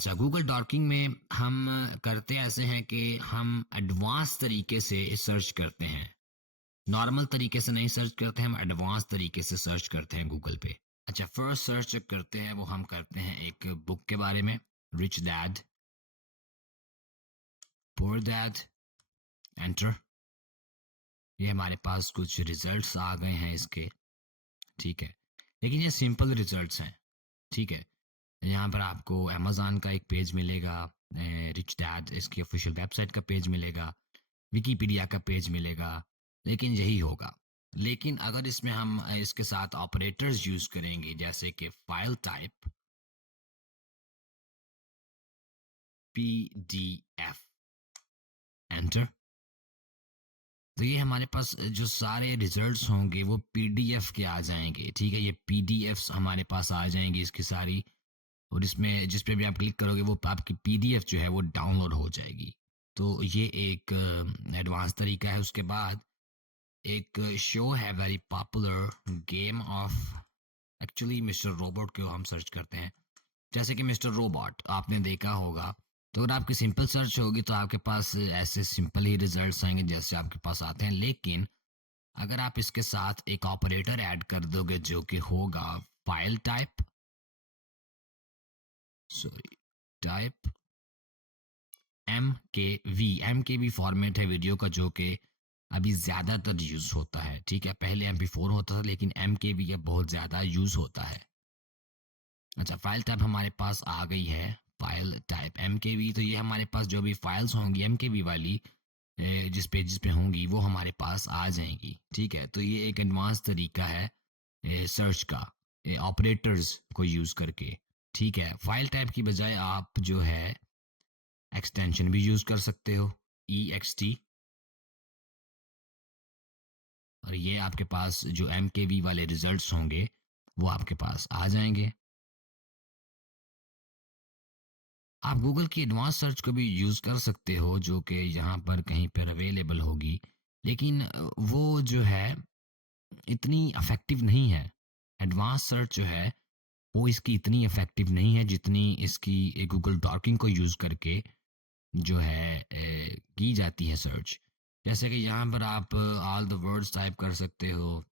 अच्छा, Google docking में हम करते ऐसे हैं कि हम एडवांस तरीके से सर्च करते हैं। नॉर्मल तरीके से नहीं सर्च करते हैं, हम एडवांस तरीके से सर्च करते हैं गूगल पे। अच्छा, फर्स्ट सर्च जो करते हैं वो हम करते हैं एक बुक के बारे में, rich dad poor dad, enter. ये हमारे पास कुछ रिजल्ट्स आ गए हैं इसके, ठीक है। लेकिन ये सिंपल रिजल्ट्स हैं, ठीक है। यहाँ पर आपको अमेज़न का एक पेज मिलेगा, रिच डैड इसकी ऑफिशियल वेबसाइट का पेज मिलेगा, विकिपीडिया का पेज मिलेगा, लेकिन यही होगा। लेकिन अगर इसमें हम इसके साथ ऑपरेटर्स यूज़ करेंगे जैसे कि फाइल टाइप, पीडीएफ, एंटर, तो ये हमारे पास जो सारे रिजल्ट्स होंगे वो पीडीएफ के आ जाएंगे, ठीक है। ये पीडीएफ्स हमारे पास आ जाएंगी इसकी सारी, और इसमें जिस पे भी आप क्लिक करोगे वो आपकी पीडीएफ जो है वो डाउनलोड हो जाएगी। तो ये एक एडवांस तरीका है। उसके बाद एक शो है very popular, game of, actually mister robot को हम सर्च करते हैं। जैसे कि मिस्टर रोबोट आपने देखा होगा, तो अगर आपकी सिंपल सर्च होगी तो आपके पास ऐसे सिंपल ही रिजल्ट्स आएंगे जैसे आपके पास आते हैं। लेकिन अगर आप इसके साथ एक ऑपरेटर ऐड कर दोगे जो कि होगा file type, sorry, type M K V format है वीडियो का, जो कि अभी ज़्यादातर यूज़ होता है, ठीक है। पहले MP4 होता था, लेकिन MKV अब बहुत ज़्यादा यूज़ होता है। अच्छा, फाइल टाइप हमारे पास आ गई है, फाइल टाइप MKV। तो ये हमारे पास जो भी फाइल्स होंगी MKV वाली, जिस पेजेस पे होंगी वो हमारे पास आ जाएंगी, ठीक है। तो ये एक एडवांस तरीका है सर्च का, ऑपरेटर्स को यूज़ करके, ठीक है। फाइल टाइप की बजाय आप जो है एक्सटेंशन भी यूज़ कर सकते हो, EXT, और ये आपके पास जो MKV वाले रिजल्ट्स होंगे वो आपके पास आ जाएंगे। आप गूगल की एडवांस सर्च को भी यूज़ कर सकते हो जो कि यहाँ पर कहीं पर अवेलेबल होगी, लेकिन वो जो है इतनी इफ़ेक्टिव नहीं है। एडवांस सर्च जो है वो इसकी इतनी इफ़ेक्टिव नहीं है जितनी इसकी गूगल डॉकिंग को यूज़ करके जो है की जाती है सर्च। जैसे कि यहाँ पर आप ऑल द वर्ड्स टाइप कर सकते हो,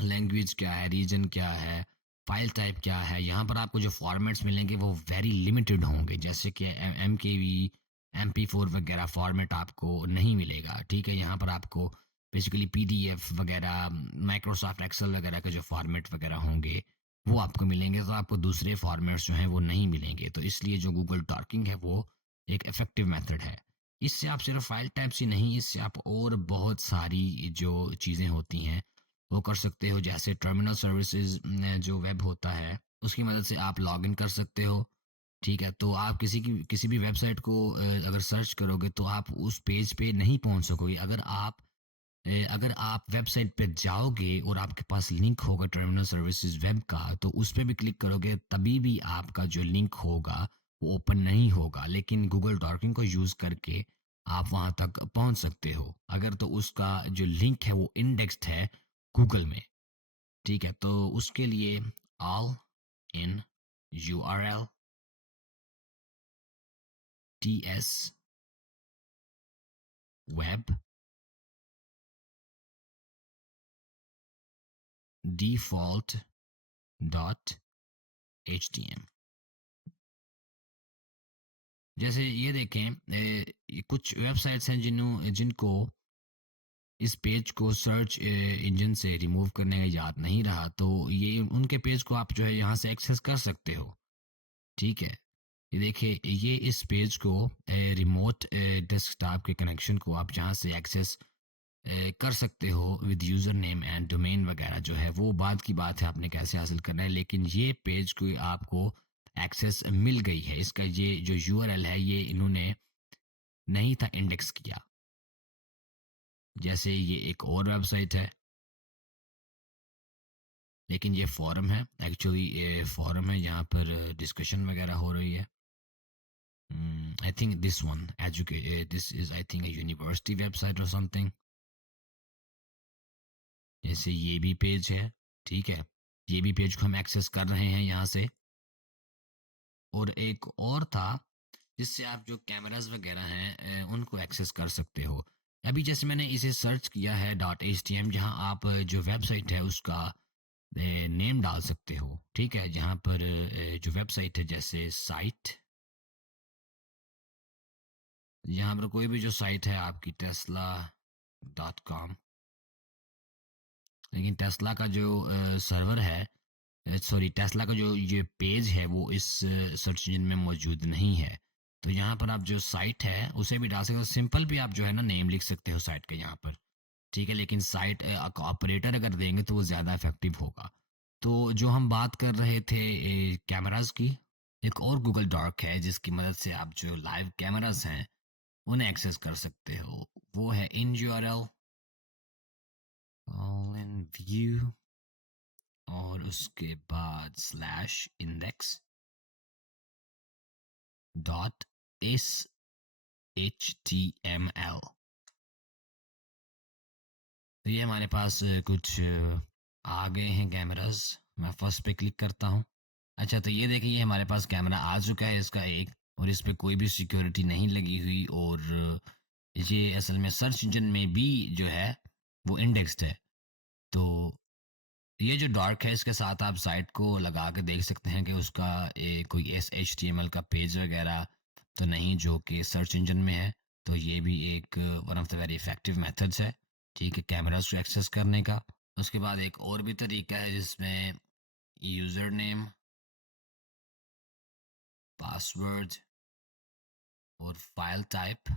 लैंग्वेज क्या है, रीजन क्या है, फाइल टाइप क्या है। यहाँ पर आपको जो फॉर्मेट्स मिलेंगे वो वेरी लिमिटेड होंगे, जैसे कि MKV, MP4 वगैरह फॉर्मेट आपको नहीं मिलेगा, ठीक है। यहाँ पर आपको बेसिकली PDF वगैरह, माइक्रोसॉफ्ट एक्सेल वगैरह के जो फॉर्मेट वगैरह होंगे वो आपको मिलेंगे। तो आपको दूसरे फॉर्मेट्स जो हैं वो नहीं मिलेंगे। तो इसलिए जो गूगल डॉकिंग है वो एक इफ़ेक्टिव मेथड है। इससे आप सिर्फ फाइल टाइप्स ही नहीं, इससे आप और बहुत सारी जो चीज़ें होती हैं वो कर सकते हो। जैसे टर्मिनल सर्विसेज जो वेब होता है उसकी मदद से आप लॉगिन कर सकते हो, ठीक है। तो आप किसी भी वेबसाइट को अगर सर्च करोगे तो आप उस पेज पे नहीं पहुंच सकोगे। अगर आप वेबसाइट पे जाओगे और आपके पास लिंक होगा टर्मिनल सर्विसेज वेब का, तो उस पे भी क्लिक करोगे तभी भी आपका जो लिंक होगा वो ओपन नहीं होगा। लेकिन गूगल डॉकिंग को यूज़ करके आप वहां तक पहुंच सकते हो, अगर तो उसका जो लिंक है वो इंडेक्स्ड है गूगल में, ठीक है। तो उसके लिए all in URL TS web default dot HTML। जैसे ये देखें, ये कुछ वेबसाइट्स हैं जिनको इस पेज को सर्च इंजन से रिमूव करने का याद नहीं रहा, तो ये उनके पेज को आप जो है यहाँ से एक्सेस कर सकते हो, ठीक है। ये देखिए, ये इस पेज को रिमोट डेस्कटॉप के कनेक्शन को आप यहाँ से एक्सेस कर सकते हो with user name and domain वगैरह। जो है वो बाद की बात है आपने कैसे हासिल करना है, लेकिन ये पेज को आपको एक्सेस मिल गई है। इसका ये जो URL है ये इन्होंने नहीं था इंडेक्स किया। जैसे ये एक और वेबसाइट है, लेकिन ये फॉरम है, एक्चुअली ये फॉरम है, यहाँ पर डिस्कशन वगैरह हो रही है। I think this one educate, this is I think a university website और समथिंग। जैसे ये भी पेज है, ठीक है। ये भी पेज को हम एक्सेस कर रहे हैं यहाँ से। और एक और था जिससे आप जो कैमरास वगैरह हैं उनको एक्सेस कर सकते हो। अभी जैसे मैंने इसे सर्च किया है डॉट एच टी एम, जहाँ आप जो वेबसाइट है उसका नेम डाल सकते हो, ठीक है। जहाँ पर जो वेबसाइट है जैसे साइट, यहाँ पर कोई भी जो साइट है आपकी टेस्ला डॉट कॉम, लेकिन टेस्ला का जो सर्वर है, सॉरी टेस्ला का जो ये पेज है वो इस सर्च इंजन में मौजूद नहीं है। तो यहाँ पर आप जो साइट है उसे भी डाल सकते हो, सिंपल भी आप जो है ना नेम लिख सकते हो साइट के यहाँ पर, ठीक है। लेकिन साइट ऑपरेटर अगर देंगे तो वो ज़्यादा इफेक्टिव होगा। तो जो हम बात कर रहे थे कैमरास की, एक और गूगल डॉक है जिसकी मदद से आप जो लाइव कैमरास हैं उन्हें एक्सेस कर सकते हो। वो है in URL all in view और उसके बाद slash index dot S H T M L. तो ये हमारे पास कुछ आ गए हैं कैमरास। मैं फर्स्ट पे क्लिक करता हूँ। अच्छा, तो ये देखिए ये हमारे पास कैमरा आ चुका है इसका एक, और इस पे कोई भी सिक्योरिटी नहीं लगी हुई, और ये असल में सर्च इंजन में भी जो है वो इंडेक्स्ड है। तो ये जो डार्क है इसके साथ आप साइट को लगा के देख सकते हैं कि उसका कोई HTML का पेज वगैरह तो नहीं जो कि सर्च इंजन में है। तो ये भी एक one of the very effective methods है, ठीक है, कैमरास को एक्सेस करने का। उसके बाद एक और भी तरीका है जिसमें यूज़र नेम, पासवर्ड और फाइल टाइप।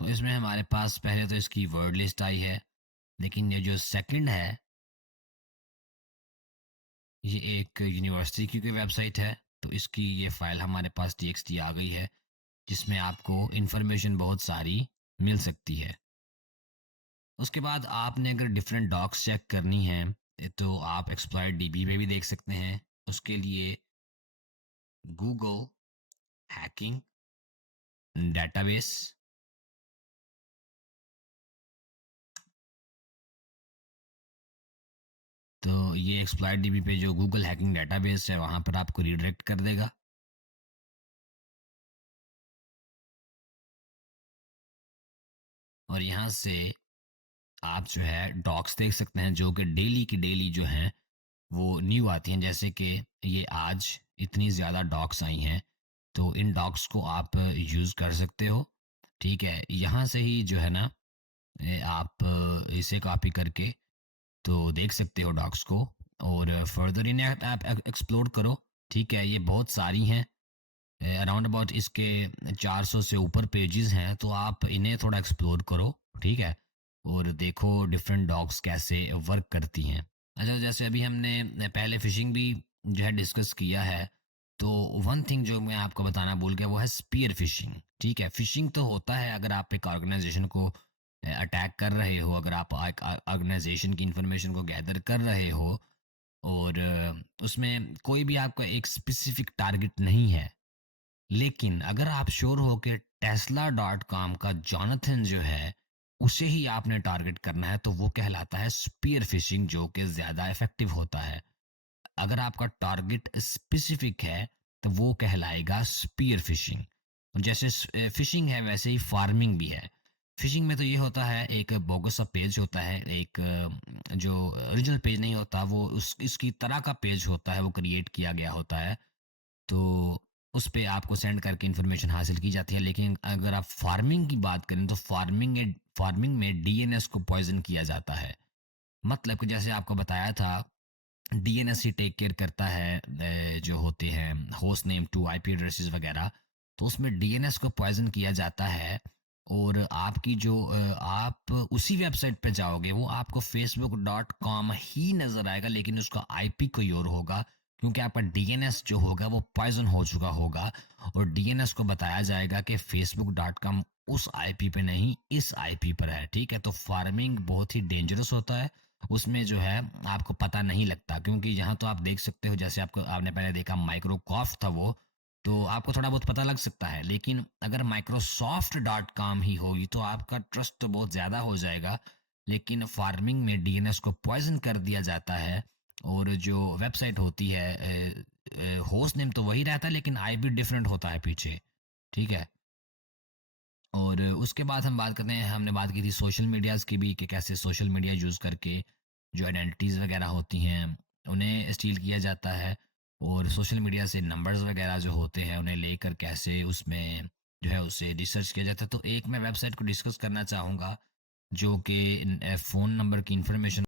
तो इसमें हमारे पास पहले तो इसकी वर्ड लिस्ट आई है, लेकिन ये जो सेकंड है ये एक यूनिवर्सिटी की कोई वेबसाइट है। तो इसकी ये फाइल हमारे पास txt आ गई है जिसमें आपको इन्फॉर्मेशन बहुत सारी मिल सकती है। उसके बाद आपने अगर डिफरेंट डॉक्स चेक करनी है तो आप एक्सप्लॉइट डीबी पे भी देख सकते हैं। उसके लिए गूगल हैकिंग डेटाबेस, तो ये एक्सप्लॉइट डीबी पे जो गूगल हैकिंग डेटाबेस है वहाँ पर आपको रिडायरेक्ट कर देगा। और यहाँ से आप जो है डॉक्स देख सकते हैं जो कि डेली की डेली जो हैं वो न्यू आती हैं। जैसे कि ये आज इतनी ज़्यादा डॉक्स आई हैं, तो इन डॉक्स को आप यूज़ कर सकते हो, ठीक है। यहाँ से ही जो है ना आप इसे कॉपी करके तो देख सकते हो डॉक्स को, और फर्दर इन्हें आप एक्सप्लोर करो, ठीक है। ये बहुत सारी हैं, अराउंड अबाउट इसके 400 से ऊपर पेजेस हैं, तो आप इन्हें थोड़ा एक्सप्लोर करो, ठीक है, और देखो डिफरेंट डॉग्स कैसे वर्क करती हैं। अच्छा, जैसे अभी हमने पहले फिशिंग भी जो है डिस्कस किया है, तो वन थिंग जो मैं आपको बताना भूल गया वो है स्पीयर फिशिंग, ठीक है। फिशिंग तो होता है अगर आप एक ऑर्गेनाइजेशन को अटैक कर रहे हो, अगर आप एक ऑर्गेनाइजेशन की इंफॉर्मेशन को गैदर कर रहे हो, और उसमें कोई भी आपका एक स्पेसिफिक टारगेट नहीं है, लेकिन अगर आप श्योर हो कि टेस्ला डॉट कॉम का जॉनथन जो है उसे ही आपने टारगेट करना है, तो वो कहलाता है स्पीयर फिशिंग, जो कि ज़्यादा इफेक्टिव होता है। अगर आपका टारगेट स्पेसिफिक है तो वो कहलाएगा स्पीयर फिशिंग। जैसे फिशिंग है वैसे ही फार्मिंग भी है। फिशिंग में तो ये होता है एक बोगस सा पेज होता है, एक जो ओरिजिनल पेज नहीं होता, वो उस इसकी तरह का पेज होता है, वो क्रिएट किया गया होता है। तो उस पे आपको सेंड करके इन्फॉर्मेशन हासिल की जाती है। लेकिन अगर आप फार्मिंग की बात करें तो फार्मिंग में डीएनएस को पॉइजन किया जाता है। मतलब कि जैसे आपको बताया था, डीएनएस ही टेक केयर करता है जो होते हैं host name to IP addresses वगैरह। तो उसमें डीएनएस को पॉइजन किया जाता है, और आपकी जो आप उसी वेबसाइट पे जाओगे वो आपको facebook.com ही नज़र आएगा, लेकिन उसका आईपी कोई और होगा, क्योंकि आपका डीएनएस जो होगा वो पॉइजन हो चुका होगा। और डीएनएस को बताया जाएगा कि facebook.com उस आईपी पे नहीं इस आईपी पर है, ठीक है। तो फार्मिंग बहुत ही डेंजरस होता है, उसमें जो है आपको पता नहीं लगता, क्योंकि यहाँ तो आप देख सकते हो, जैसे आपको आपने पहले देखा माइक्रोसॉफ्ट था वो, तो आपको थोड़ा बहुत पता लग सकता है। लेकिन अगर माइक्रोसॉफ्ट डॉट कॉम ही होगी तो आपका ट्रस्ट तो बहुत ज़्यादा हो जाएगा। लेकिन फार्मिंग में डीएनएस को पॉइज़न कर दिया जाता है और जो वेबसाइट होती है होस्ट नेम तो वही रहता है लेकिन आईपी डिफरेंट होता है पीछे, ठीक है? और उसके बाद हम बात करते हैं, हमने बात की थी सोशल मीडियाज़ की भी कि कैसे सोशल मीडिया यूज़ करके जो आइडेंटिटीज़ वगैरह होती हैं, उन्हें स्टील किया जाता है और सोशल मीडिया से नंबर्स वगैरह जो होते हैं, उन्हें लेकर कैसे उसमें जो है उसे रिसर्च किया जाता है। तो एक मैं वेबसाइट को डिस्कस करना चाहूँगा जो कि फ़ोन नंबर की इन्फॉर्मेशन